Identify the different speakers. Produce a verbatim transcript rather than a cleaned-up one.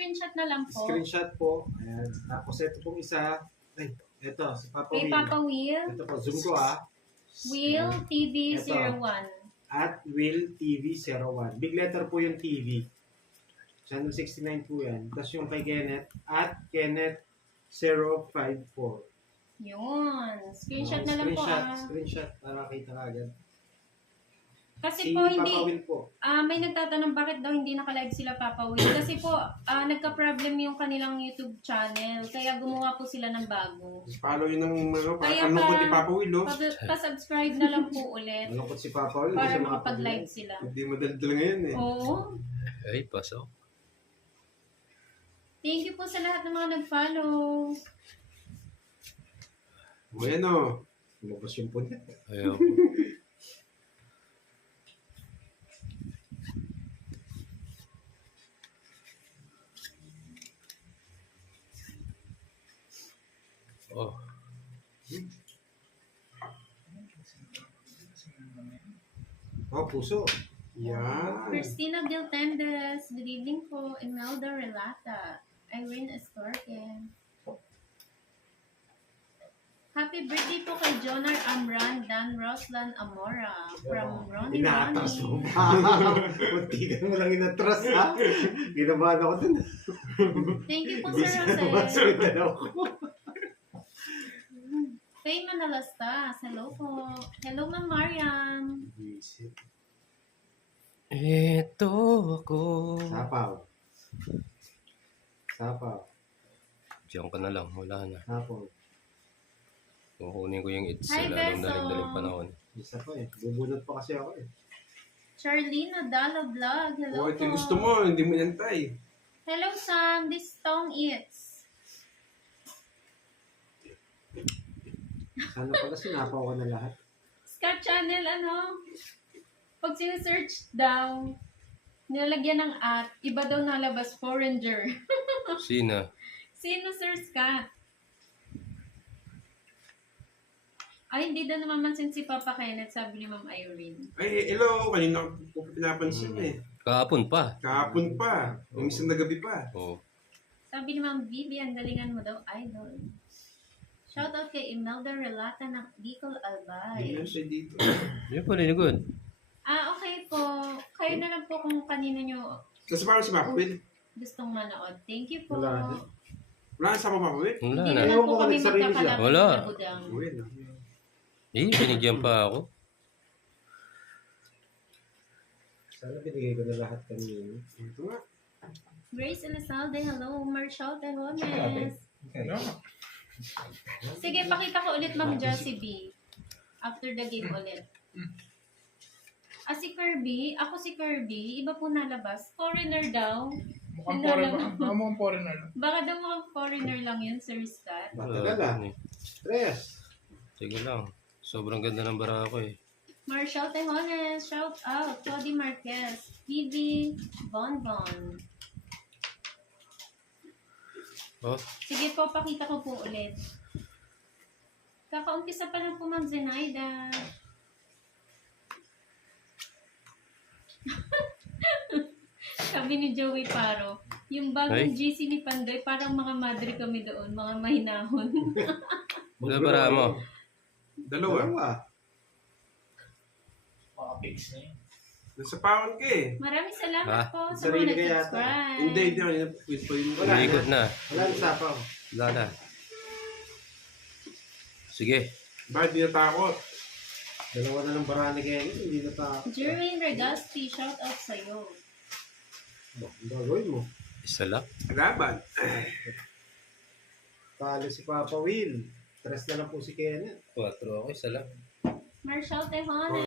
Speaker 1: screenshot na lang po.
Speaker 2: Screenshot po. Ayan. Tapos ito pong isa. Ay, ito, si Papa
Speaker 1: Kay
Speaker 2: Will.
Speaker 1: Papa Will.
Speaker 2: Ito po, zoom ko ah.
Speaker 1: Will
Speaker 2: Ayan.
Speaker 1: T V zero one.
Speaker 2: At Will T V zero one. Big letter po yung T V. Channel sixty-nine po yan. Tapos yung kay Kenneth. At Kenneth zero five four.
Speaker 1: Yun. Screenshot
Speaker 2: Oh,
Speaker 1: na lang po
Speaker 2: screenshot,
Speaker 1: ah.
Speaker 2: Screenshot para kita agad.
Speaker 1: Kasi
Speaker 2: Si
Speaker 1: po
Speaker 2: Papa
Speaker 1: hindi,
Speaker 2: Will po.
Speaker 1: ah may nagtatanong bakit daw hindi naka-live sila Papa Will. Kasi po, ah nagka-problem yung kanilang YouTube channel. Kaya gumawa po sila ng bago.
Speaker 3: Follow yun ng ano,
Speaker 1: Kaya
Speaker 3: ano
Speaker 1: pa-
Speaker 3: ko ni Papa Will, oh.
Speaker 1: Pa- Pa-subscribe na lang po ulit.
Speaker 2: Malungkot si Papa Will.
Speaker 1: Para
Speaker 2: kasi
Speaker 1: makapag-live
Speaker 2: makapag-
Speaker 1: sila.
Speaker 3: Hindi madaldal ngayon eh.
Speaker 1: Oo.
Speaker 4: Ay, pasok.
Speaker 1: Thank you po sa lahat ng mga nag-follow.
Speaker 3: Bueno.
Speaker 2: Lumabas yung punit.
Speaker 4: Ayaw. Oh,
Speaker 2: Oh, puso. Yan.
Speaker 1: Christina Giltendes, good evening po. Imelda Relata, Irene Estorque. Happy birthday po kay Jonar Amran Dan Roslan Amora from Ronnie
Speaker 2: Inaatras mo
Speaker 1: Ronnie.
Speaker 2: pa. Muntikan mo lang inatras ha. Ginabahan ako dun.
Speaker 1: Thank you po
Speaker 2: Hindi
Speaker 1: Sir
Speaker 2: siya nabasa
Speaker 1: Jose.
Speaker 2: yung dalaw ko.
Speaker 1: Faye Manalastas, hello po. Hello Ma'am Mariam.
Speaker 4: ito ako.
Speaker 2: Sapaw. Sapaw.
Speaker 4: Diyan ka na lang, wala na.
Speaker 2: Sapaw.
Speaker 4: Kukunin ko yung it's
Speaker 1: Hi,
Speaker 4: sa
Speaker 1: Beso.
Speaker 4: lalong daling-daling panahon.
Speaker 2: Isa pa eh. Bubunot pa kasi ako eh.
Speaker 1: Charlene Dala Vlog, hello
Speaker 3: Oh, ito
Speaker 1: po.
Speaker 3: yung gusto mo, hindi mo yantay.
Speaker 1: Hello Sam, this song is.
Speaker 2: Sana pala sinapaw ko na lahat.
Speaker 1: Scott Channel, ano? Pag sinesearch daw, nilalagyan ng at, iba daw nalabas, foreigner.
Speaker 4: Sina?
Speaker 1: Sino Sir Scott? Ay, hindi daw namamansin si Papa Kenneth, sabi ni Ma'am Irene.
Speaker 3: Ay, hello, kanina ko pinapansin eh.
Speaker 4: Kahapon pa.
Speaker 3: Kahapon pa, yung isang na gabi pa.
Speaker 4: Oh.
Speaker 1: Sabi ni Ma'am Vivian, galingan mo daw, idol. Shoutout kay Imelda Relata ng Bicol
Speaker 3: Hindi
Speaker 1: Albay.
Speaker 3: na siya dito.
Speaker 4: Yun po, good.
Speaker 1: Ah, okay po. Kayo na lang po kung kanino nyo
Speaker 3: Kasi parang si Papa Will.
Speaker 1: gustong manood. Thank you po.
Speaker 2: Wala na.
Speaker 3: Wala sa Papa Will.
Speaker 4: Wala
Speaker 1: Hindi
Speaker 4: na.
Speaker 1: na
Speaker 2: Ewan
Speaker 1: po
Speaker 2: ko
Speaker 1: kami
Speaker 2: kung nagsarili siya.
Speaker 1: magkakalapit
Speaker 4: Wala.
Speaker 1: na budang.
Speaker 3: Will.
Speaker 4: Eh, binigyan pa ako.
Speaker 2: Sana binigay ko na lahat kanina.
Speaker 3: Ito nga.
Speaker 1: Grace Elizalde, hello. Marshall Tejones. Sige, pakita ko ulit Ma'am Jessie B. After the game ulit. Ah, si Kirby. Ako si Kirby. Iba po nalabas. Foreigner daw.
Speaker 5: Mukhang
Speaker 1: Wala
Speaker 5: foreigner.
Speaker 1: lang.
Speaker 5: Baka mukhang foreigner lang.
Speaker 1: Baka daw mga foreigner lang yun, Sir Scott.
Speaker 2: Matagal ah.
Speaker 4: Wala, eh.
Speaker 2: Tres.
Speaker 4: Sige lang. Sobrang ganda ng bara ko eh.
Speaker 1: Marshall Tejones, shout out. Cody Marquez. P V Bonbon.
Speaker 4: Oh,
Speaker 1: Sige po, pakita ko po ulit. Kakaumpisa pa lang po Ma'am Zenaida. Sabi ni Joey Paro, yung bagong
Speaker 4: Ay.
Speaker 1: G C ni Pandoy, parang mga madre kami doon, mga mahinahon.
Speaker 4: wala bara mo.
Speaker 3: Dalawa.
Speaker 2: Dalawa.
Speaker 5: Maka-fix na yun.
Speaker 3: Nasa pound ka eh.
Speaker 1: Maraming salamat
Speaker 4: Ah,
Speaker 1: po sa
Speaker 2: sarili
Speaker 1: mga
Speaker 2: ka yata.
Speaker 1: nag-subscribe.
Speaker 3: Hindi, hindi ako yun. Quiz pa yun.
Speaker 2: Wala na.
Speaker 4: Umiikot na.
Speaker 2: Wala na sapaw.
Speaker 4: Wala na. Sige.
Speaker 3: Bakit di natakot?
Speaker 2: Dalawa na lang barani kaya hindi na pa.
Speaker 1: Jermaine Regasti, shout out sa'yo.
Speaker 2: Ang gagawin mo.
Speaker 4: Isa lang.
Speaker 3: Laban.
Speaker 2: Talo si Papa Will. Tres na lang po si Kenneth.
Speaker 4: Quatro ako, isa lang.
Speaker 1: Marshall Tejones.